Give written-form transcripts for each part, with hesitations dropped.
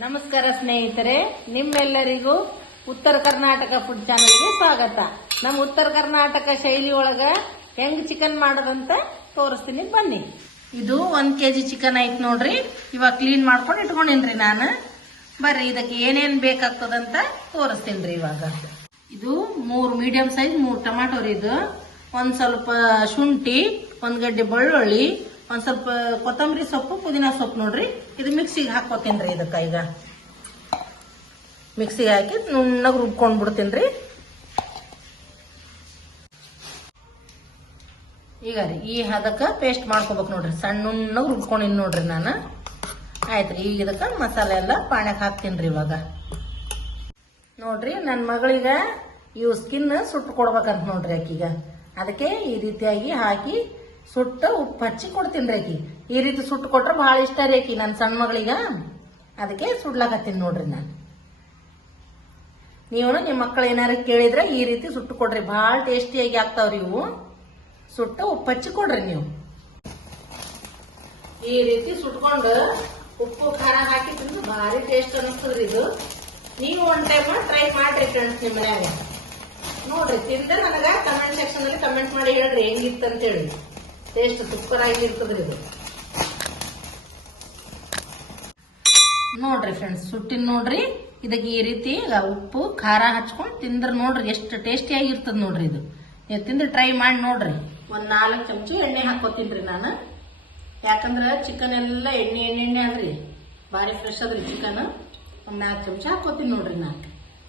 ನಮಸ್ಕಾರ ಸ್ನೇಹಿತರೆ, ನಿಮ್ಮೆಲ್ಲರಿಗೂ ಉತ್ತರ ಕರ್ನಾಟಕ ಫುಡ್ ಚಾನೆಲ್ಗೆ ಸ್ವಾಗತ. ನಮ್ಮ ಉತ್ತರ ಕರ್ನಾಟಕ ಶೈಲಿ ಒಳಗ ಹೆಂಗ್ ಚಿಕನ್ ಮಾಡೋದಂತ ತೋರಿಸ್ತೀನಿ, ಬನ್ನಿ. ಇದು 1 kg ಚಿಕನ್ ಐತ್ ನೋಡ್ರಿ. ಇವಾಗ ಕ್ಲೀನ್ ಮಾಡ್ಕೊಂಡು ಇಟ್ಕೊಂಡಿನ್ರಿ ನಾನು. ಬರ್ರಿ ಇದಕ್ಕೆ ಏನೇನ್ ಬೇಕಾಗ್ತದಂತ ತೋರಿಸ್ತೀನಿ. ಇವಾಗ ಇದು 3 ಮೀಡಿಯಂ ಸೈಜ್ 3 ಟೊಮಾಟೊ ರೀ. ಇದು ಒಂದ್ ಸ್ವಲ್ಪ ಶುಂಠಿ, 1 ಗಡ್ಡೆ ಬೆಳ್ಳುಳ್ಳಿ, ಒಂದ್ ಸ್ವಲ್ಪ ಕೊತ್ತಂಬರಿ ಸೊಪ್ಪು, ಪುದೀನ ಸೊಪ್ಪು ನೋಡ್ರಿ. ಇದು ಮಿಕ್ಸಿಗೆ ಹಾಕೋತೀನ್ರಿ. ಇದಕ್ಕ ಈಗ ಮಿಕ್ಸಿಗೆ ಹಾಕಿ ನುಣ್ಣಗೆ ರುಬ್ಕೊಂಡ್ ಬಿಡ್ತೀನ್ರಿ. ಈಗ ರೀ ಈ ಹದಕ್ಕ ಪೇಸ್ಟ್ ಮಾಡ್ಕೋಬೇಕು ನೋಡ್ರಿ. ಸಣ್ಣ ನುಣ್ಣಗೆ ರುಬ್ಕೊಂಡಿನಿ ನೋಡ್ರಿ ನಾನು. ಆಯ್ತ್ರಿ, ಈಗ ಇದಕ್ಕ ಮಸಾಲೆ ಎಲ್ಲ ಪಾಣ್ಯಕ್ ಹಾಕ್ತೀನ್ರಿ. ಇವಾಗ ನೋಡ್ರಿ, ನನ್ನ ಮಗಳಿಗ ಇವು ಸ್ಕಿನ್ ಸುಟ್ಟು ಕೊಡ್ಬೇಕಂತ ನೋಡ್ರಿ ಆಕಿಗ. ಅದಕ್ಕೆ ಈ ರೀತಿಯಾಗಿ ಹಾಕಿ ಸುಟ್ಟ ಉಪ್ಪು ಹಚ್ಚಿ ಕೊಡ್ತೀನಿ ಆಕಿ. ಈ ರೀತಿ ಸುಟ್ಟು ಕೊಟ್ರೆ ಬಹಳ ಇಷ್ಟ ರೀ ಆಕಿ ನನ್ನ ಸಣ್ಣ ಮಗಳಿಗ. ಅದಕ್ಕೆ ಸುಡ್ಲಾಕತ್ತೀನಿ ನೋಡ್ರಿ ನಾನು. ನೀವು ನಿಮ್ಮ ಮಕ್ಕಳು ಏನಾರ ಕೇಳಿದ್ರೆ ಈ ರೀತಿ ಸುಟ್ಟು ಕೊಡ್ರಿ, ಬಹಳ ಟೇಸ್ಟಿಯಾಗಿ ಆಗ್ತಾವ್ರಿ ಇವು. ಸುಟ್ಟ ಉಪ್ಪು ಹಚ್ಚಿ ಕೊಡ್ರಿ ನೀವು. ಈ ರೀತಿ ಸುಟ್ಕೊಂಡು ಉಪ್ಪು ಖಾರ ಹಾಕಿ ತಿಂದು ಭಾರಿ ಟೇಸ್ಟ್ ಅನಿಸ್ತದ್ರಿ ಇದು. ನೀವು ಒಂದ್ ಟೈಮ್ ಟ್ರೈ ಮಾಡ್ರಿ ಫ್ರೆಂಡ್ಸ್ ನಿಮ್ಮ ಮನ್ಯಾಗ. ನೋಡ್ರಿ, ತಿಂದ ನನಗ ಕಮೆಂಟ್ ಸೆಕ್ಷನ್ ಅಲ್ಲಿ ಕಮೆಂಟ್ ಮಾಡಿ ಹೇಳ್ರಿ ಹೆಂಗಿತ್ತಂತ ಹೇಳಿ. ಟೇಸ್ಟ್ ಸೂಪರ್ ಆಗಿ ಇರ್ತದ್ರಿ ಇದು. ನೋಡ್ರಿ ಫ್ರೆಂಡ್ಸ್, ಸುಟ್ಟಿನ ನೋಡ್ರಿ. ಇದಕ್ಕೆ ಈ ರೀತಿ ಉಪ್ಪು ಖಾರ ಹಚ್ಕೊಂಡು ತಿಂದ್ರ ನೋಡ್ರಿ ಎಷ್ಟು ಟೇಸ್ಟಿ ಆಗಿರ್ತದ ನೋಡ್ರಿ ಇದು. ನೀವು ತಿಂದ್ರೆ ಟ್ರೈ ಮಾಡಿ ನೋಡ್ರಿ. 4 ಚಮಚ ಎಣ್ಣೆ ಹಾಕೋತೀನ್ರಿ ನಾನು. ಯಾಕಂದ್ರ ಚಿಕನ್ ಎಲ್ಲ ಎಣ್ಣೆ ಅದ್ರಿ, ಭಾರಿ ಫ್ರೆಶ್ ಅದ್ರಿ ಚಿಕನ್. 4 ಚಮಚ ಹಾಕೋತೀನಿ ನೋಡ್ರಿ ನಾನು.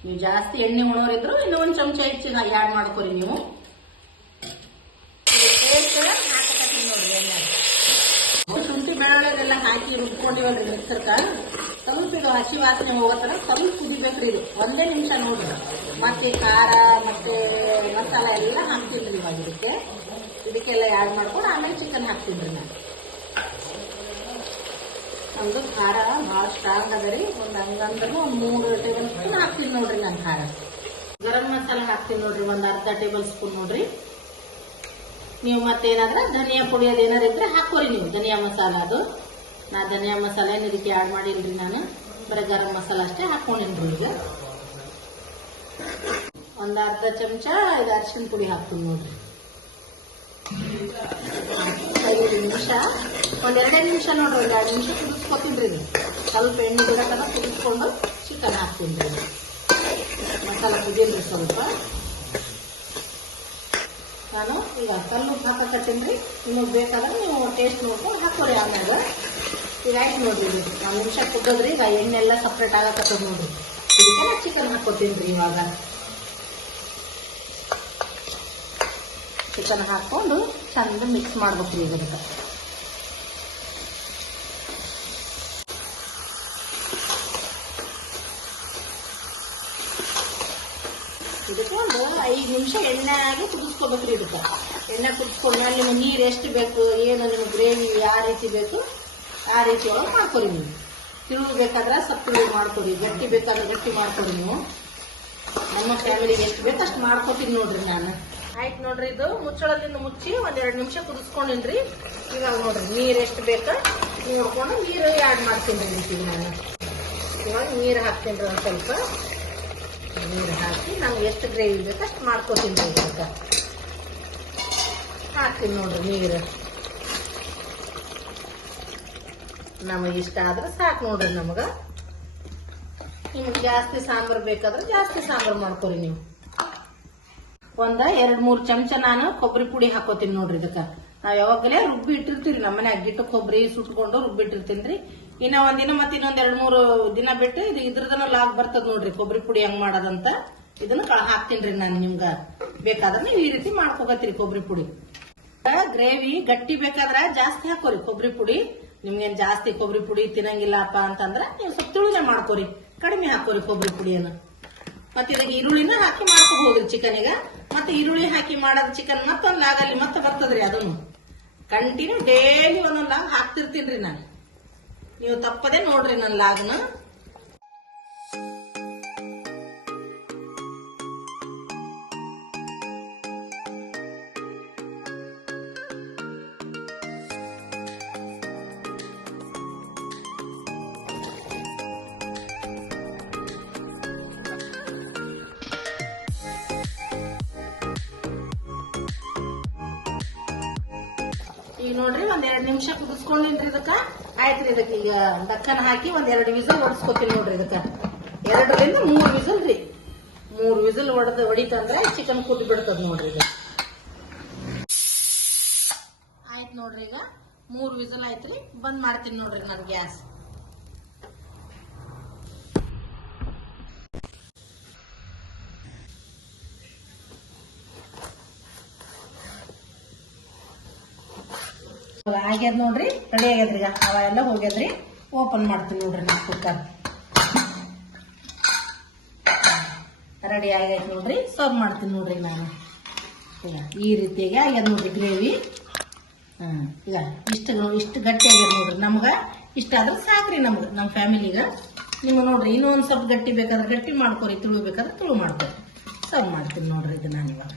ನೀವು ಜಾಸ್ತಿ ಎಣ್ಣೆ ಉಣೋರಿದ್ರು ಇನ್ನೂ 1 ಚಮಚ ಹೆಚ್ಚಿಗೆ ಆ್ಯಡ್ ಮಾಡ್ಕೊರಿ ನೀವು. ಶುಂಠಿ ಬೆಳ್ಳುಳ್ಳಿಗೆಲ್ಲ ಹಾಕಿ ರುಬ್ಕೊಂಡಿವಲ್ರಿ ಮಿಕ್ಸರ್ಕ. ಸ್ವಲ್ಪ ಇದು ಹಸಿ ವಾಸನೆ ಹೋಗೋತರ ಸ್ವಲ್ಪ ಕುದಿಬೇಕ್ರಿ ಇದು. 1 ನಿಮಿಷ ನೋಡ್ರಿ. ಮತ್ತೆ ಖಾರ ಮತ್ತೆ ಮಸಾಲ ಎಲ್ಲ ಹಾಕ್ತೀನಿ ಇವಾಗ ಇದಕ್ಕೆಲ್ಲ ಆ್ಯಡ್ ಮಾಡ್ಕೊಂಡು ಆಮೇಲೆ ಚಿಕನ್ ಹಾಕ್ತೀನಿ ನಾನು. ನಮ್ದು ಖಾರ ಭಾಳ ಸ್ಟ್ರಾಂಗ್ ಅದ ರೀ. ಒಂದು ಹಂಗಂದ್ರೂ 3 ಟೇಬಲ್ ಸ್ಪೂನ್ ಹಾಕ್ತೀನಿ ನೋಡ್ರಿ ನಾನು ಖಾರ. ಗರಂ ಮಸಾಲ ಹಾಕ್ತೀನಿ ನೋಡ್ರಿ, ಒಂದು ಅರ್ಧ ಟೇಬಲ್ ಸ್ಪೂನ್ ನೋಡ್ರಿ. ನೀವು ಮತ್ತೇನಾದ್ರೆ ಧನಿಯಾ ಪುಡಿ ಅದೇನಾರು ಇದ್ರೆ ಹಾಕೋರಿ ನೀವು, ಧನಿಯಾ ಮಸಾಲ ಅದು. ನಾ ಧನಿಯಾ ಮಸಾಲ ಏನು ಇದಕ್ಕೆ ಆ್ಯಡ್ ಮಾಡಿಲ್ರಿ ನಾನು, ಬರೀ ಗರಂ ಮಸಾಲ ಅಷ್ಟೇ ಹಾಕೊಂಡಿನ್ರಿ. ಈಗ ಒಂದು ಅರ್ಧ ಚಮಚ ಇದು ಅರಿಶಿನ ಪುಡಿ ಹಾಕ್ತೀನಿ ನೋಡ್ರಿ. 5 ನಿಮಿಷ, ಒಂದ್ 2 ನಿಮಿಷ ನೋಡ್ರಿ, ಒಂದು 2 ನಿಮಿಷ ಕುದಿಸ್ಕೊತೀನ್ರಿ. ಇದು ಸ್ವಲ್ಪ ಎಣ್ಣೆ ಬಿಡಕಲ್ಲ ಕುದಿಸ್ಕೊಂಡು ಚಿಕನ್ ಹಾಕ್ತೀನಿ. ಮಸಾಲ ಕುದಿಯಲ್ರಿ ಸ್ವಲ್ಪ. ನಾನು ಈಗ ಕಲ್ಲುಪ್ಪು ಹಾಕಕತ್ತೀನಿ. ನಿಮಗೆ ಬೇಕಾದ್ರೆ ನೀವು ಟೇಸ್ಟ್ ನೋಡ್ಕೊಂಡು ಹಾಕೋರಿ ಆಮ್ಯಾಗ. ಈಗ ಆಯ್ತು ನೋಡ್ರಿ, ಇದು 1 ನಿಮಿಷ ಕುದ್ದದ್ರಿ. ಈಗ ಎಣ್ಣೆ ಎಲ್ಲ ಸಪ್ರೇಟ್ ಆಗಕತ್ತದ ನೋಡ್ರಿ. ಇದಕ್ಕೆ ನಾ ಚಿಕನ್ ಹಾಕೋತೀನಿ ಇವಾಗ. ಚಿಕನ್ ಹಾಕೊಂಡು ಚಂದ ಮಿಕ್ಸ್ ಮಾಡ್ಬೇಕ್ರಿ ಇದಕ್ಕೆ. ಇದಕ್ಕೆ ಒಂದು 5 ನಿಮಿಷ ಎಣ್ಣೆಯಾಗಿ ಕುದಿಸ್ಕೋಬೇಕ್ರಿ. ಇದಕ್ಕೆ ಎಣ್ಣೆ ಕುದಿಸ್ಕೊಂಡ್ಮೇಲೆ ನಿಮ್ಗೆ ನೀರು ಎಷ್ಟು ಬೇಕು, ಏನು ನಿಮ್ಗೆ ಗ್ರೇವಿ ಯಾವ ರೀತಿ ಬೇಕು ಆ ರೀತಿ ಒಳಗೆ ಮಾಡ್ಕೊರಿ ನೀವು. ತಿರುಳು ಬೇಕಾದ್ರೆ ಸ್ವಲ್ಪ ತಿರುಳು ಮಾಡ್ಕೊರಿ, ಗಟ್ಟಿ ಬೇಕಾದ್ರೆ ಗಟ್ಟಿ ಮಾಡ್ಕೊರಿ ನೀವು. ನಮ್ಮ ಫ್ಯಾಮಿಲಿಗೆ ಎಷ್ಟು ಬೇಕು ಅಷ್ಟು ಮಾಡ್ಕೊತೀನಿ ನೋಡ್ರಿ ನಾನು. ಆಯ್ತು ನೋಡ್ರಿ, ಇದು ಮುಚ್ಚಳದಿಂದ ಮುಚ್ಚಿ 1-2 ನಿಮಿಷ ಕುದಿಸ್ಕೊಂಡಿನ್ರಿ. ಇವಾಗ ನೋಡ್ರಿ ನೀರು ಎಷ್ಟು ಬೇಕು ನೋಡ್ಕೊಂಡು ನೀರು ಆ್ಯಡ್ ಮಾಡ್ತೀನಿ ರೀ ನಾನು. ಇವಾಗ ನೀರು ಹಾಕ್ತೀನಿ ಒಂದು ಸ್ವಲ್ಪ. ನೀರು ಹಾಕಿ ನಮ್ಗೆ ಎಷ್ಟು ಗ್ರೇವಿ ಬೇಕು ಅಷ್ಟು ಮಾಡ್ಕೊತೀನಿ ರೀ. ಇದಕ್ಕೆ ಹಾಕ್ತೀನಿ ನೋಡ್ರಿ ನೀರು. ನಮಗೆ ಇಷ್ಟ ಆದ್ರೆ ಸಾಕು ನೋಡ್ರಿ ನಮಗೆ. ನಿಮ್ಗೆ ಜಾಸ್ತಿ ಸಾಂಬಾರು ಬೇಕಾದ್ರೆ ಜಾಸ್ತಿ ಸಾಂಬಾರು ಮಾಡ್ಕೊರಿ ನೀವು. 1-2-3 ಚಮಚ ನಾನು ಕೊಬ್ಬರಿ ಪುಡಿ ಹಾಕೋತೀನಿ ನೋಡ್ರಿ. ಇದಕ್ಕೆ ನಾವ್ ಯಾವಾಗಲೇ ರುಬ್ಬಿ ಇಟ್ಟಿರ್ತೀರಿ ನಮ್ಮ ಮನ್ಯಾಗ. ಗಿಟ್ಟು ಕೊಬ್ಬರಿ ಸುಟ್ಕೊಂಡು ರುಬ್ಬಿಟ್ಟಿರ್ತೀನಿ. ಇನ್ನ ಒಂದಿನ ಮತ್ತೆ ಇನ್ನೊಂದ್ 2-3 ದಿನ ಬಿಟ್ಟು ಇದು ಇದ್ರದನ್ನ ಲಾಗ್ ಬರ್ತದ ನೋಡ್ರಿ ಕೊಬ್ಬರಿ ಪುಡಿ ಹೆಂಗ್ ಮಾಡೋದಂತ. ಇದನ್ನ ಹಾಕ್ತೀನಿ ನಾನು. ನಿಮ್ಗ ಬೇಕಾದ್ರೆ ನೀವು ಈ ರೀತಿ ಮಾಡ್ಕೋಗತ್ತೀರಿ ಕೊಬ್ಬರಿ ಪುಡಿ. ಗ್ರೇವಿ ಗಟ್ಟಿ ಬೇಕಾದ್ರೆ ಜಾಸ್ತಿ ಹಾಕೋರಿ ಕೊಬ್ಬರಿ ಪುಡಿ. ನಿಮ್ಗೇನ್ ಜಾಸ್ತಿ ಕೊಬ್ಬರಿ ಪುಡಿ ತಿನ್ನಂಗಿಲ್ಲಪ್ಪ ಅಂತಂದ್ರೆ ನೀವು ಸ್ವಲ್ಪ ತುಳಿನೇ ಮಾಡ್ಕೋರಿ, ಕಡಿಮೆ ಹಾಕೋರಿ ಕೊಬ್ಬರಿ ಪುಡಿಯನ್ನು. ಮತ್ತೆ ಇದಕ್ಕೆ ಈರುಳ್ಳಿನ ಹಾಕಿ ಮಾಡ್ಕೋಬಹುದ್ರಿ ಚಿಕನ್ಗೆ. ಮತ್ತೆ ಈರುಳ್ಳಿ ಹಾಕಿ ಮಾಡೋದು ಚಿಕನ್ ಮತ್ತೊಂದ್ ಲಾಗಲ್ಲಿ ಮತ್ತೆ ಬರ್ತದ್ರಿ. ಅದನ್ನು ಕಂಟಿನ್ಯೂ ಡೈಲಿ ಒಂದೊಂದ್ ಲಾಗ್ ಹಾಕ್ತಿರ್ತೀನಿ ನಾನು. ನೀವು ತಪ್ಪದೆ ನೋಡ್ರಿ ನನ್ನ ಲಾಗ್ನ. ಈಗ ನೋಡ್ರಿ ಒಂದ್ 2 ನಿಮಿಷ ಕುದಿಸ್ಕೊಂಡಿನ್ರಿ ಇದಕ್ಕ. ಆಯ್ತ್ರಿ ಇದಕ್ಕೆ ಈಗ ದಕ್ಕನ ಹಾಕಿ ಒಂದ್ 2 ವಿಸಲ್ ಹೊಡ್ಸ್ಕೊತೀನಿ ನೋಡ್ರಿ. ಇದಕ್ಕ 2ರಿಂದ 3 ವಿಸಲ್ ರೀ. 3 ವಿಸಲ್ ಹೊಡಿತಂದ್ರೆ ಚಿಕನ್ ಕುದ್ದು ಬಿಡ್ತದ ನೋಡ್ರಿ. ಇದು ಆಯ್ತು ನೋಡ್ರಿ. ಈಗ 3 ವಿಸಲ್ ಆಯ್ತ್ರಿ. ಬಂದ್ ಮಾಡ್ತೀನಿ ನೋಡ್ರಿ ನಾನು ಗ್ಯಾಸ್. ಆಗ್ಯದ ನೋಡ್ರಿ, ರೆಡಿ ಆಗ್ಯದ್ರಿ. ಈಗ ಅವ ಎಲ್ಲ ಹೋಗ್ಯದ್ರಿ. ಓಪನ್ ಮಾಡ್ತೀನಿ ನೋಡ್ರಿ ನಾನು ಕುಕ್ಕರ್. ರೆಡಿ ಆಗೈತೆ ನೋಡ್ರಿ. ಸರ್ವ್ ಮಾಡ್ತೀನಿ ನೋಡ್ರಿ ನಾನು. ಈಗ ಈ ರೀತಿಯಾಗಿ ಆಗ್ಯದ ನೋಡ್ರಿ ಗ್ರೇವಿ. ಈಗ ಇಷ್ಟು ಗಟ್ಟಿ ಆಗ್ಯದ ನೋಡ್ರಿ. ನಮ್ಗೆ ಇಷ್ಟ ಆದ್ರೆ ಸಾಕ್ರಿ ನಮ್ಗೆ, ನಮ್ಮ ಫ್ಯಾಮಿಲಿಗೆ. ನಿಮ್ಗೆ ನೋಡ್ರಿ ಇನ್ನೂ ಒಂದು ಸ್ವಲ್ಪ ಗಟ್ಟಿ ಬೇಕಾದ್ರೆ ಗಟ್ಟಿ ಮಾಡ್ಕೊರಿ, ತುಳು ಬೇಕಾದ್ರೆ ತುಳು ಮಾಡ್ಕೊರಿ. ಸರ್ವ್ ಮಾಡ್ತೀನಿ ನೋಡ್ರಿ ಇದು ನಾನು ಇವಾಗ.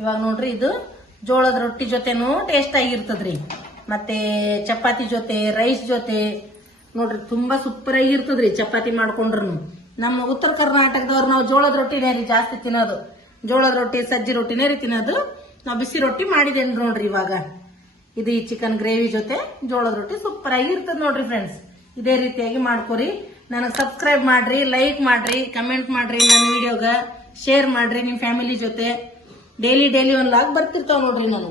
ಇವಾಗ ನೋಡ್ರಿ ಇದು ಜೋಳದ ರೊಟ್ಟಿ ಜೊತೆನೂ ಟೇಸ್ಟ್ ಆಗಿರ್ತದ್ರಿ. ಮತ್ತೆ ಚಪಾತಿ ಜೊತೆ, ರೈಸ್ ಜೊತೆ ನೋಡ್ರಿ ತುಂಬಾ ಸೂಪರ್ ಆಗಿರ್ತದ್ರಿ. ಚಪಾತಿ ಮಾಡ್ಕೊಂಡ್ರು ನಮ್ಮ ಉತ್ತರ ಕರ್ನಾಟಕದವ್ರು ನಾವು ಜೋಳದ ರೊಟ್ಟಿನೇ ರೀ ಜಾಸ್ತಿ ತಿನ್ನೋದು. ಜೋಳದ ರೊಟ್ಟಿ, ಸಜ್ಜಿ ರೊಟ್ಟಿನೇ ರೀ ತಿನ್ನೋದು. ನಾವು ಬಿಸಿ ರೊಟ್ಟಿ ಮಾಡಿದೇನ್ರಿ ನೋಡ್ರಿ ಇವಾಗ. ಇದು ಈ ಚಿಕನ್ ಗ್ರೇವಿ ಜೊತೆ ಜೋಳದ ರೊಟ್ಟಿ ಸೂಪರ್ ಆಗಿರ್ತದ ನೋಡ್ರಿ ಫ್ರೆಂಡ್ಸ್. ಇದೇ ರೀತಿಯಾಗಿ ಮಾಡ್ಕೊರಿ. ನನಗೆ ಸಬ್ಸ್ಕ್ರೈಬ್ ಮಾಡ್ರಿ, ಲೈಕ್ ಮಾಡ್ರಿ, ಕಮೆಂಟ್ ಮಾಡ್ರಿ, ನನ್ನ ವಿಡಿಯೋಗ ಶೇರ್ ಮಾಡ್ರಿ ನಿಮ್ ಫ್ಯಾಮಿಲಿ ಜೊತೆ. ಡೈಲಿ ಒಂದು ಲಾಗ್ ಬರ್ತಿರ್ತಾವ ನೋಡ್ರಿ ನಾನು.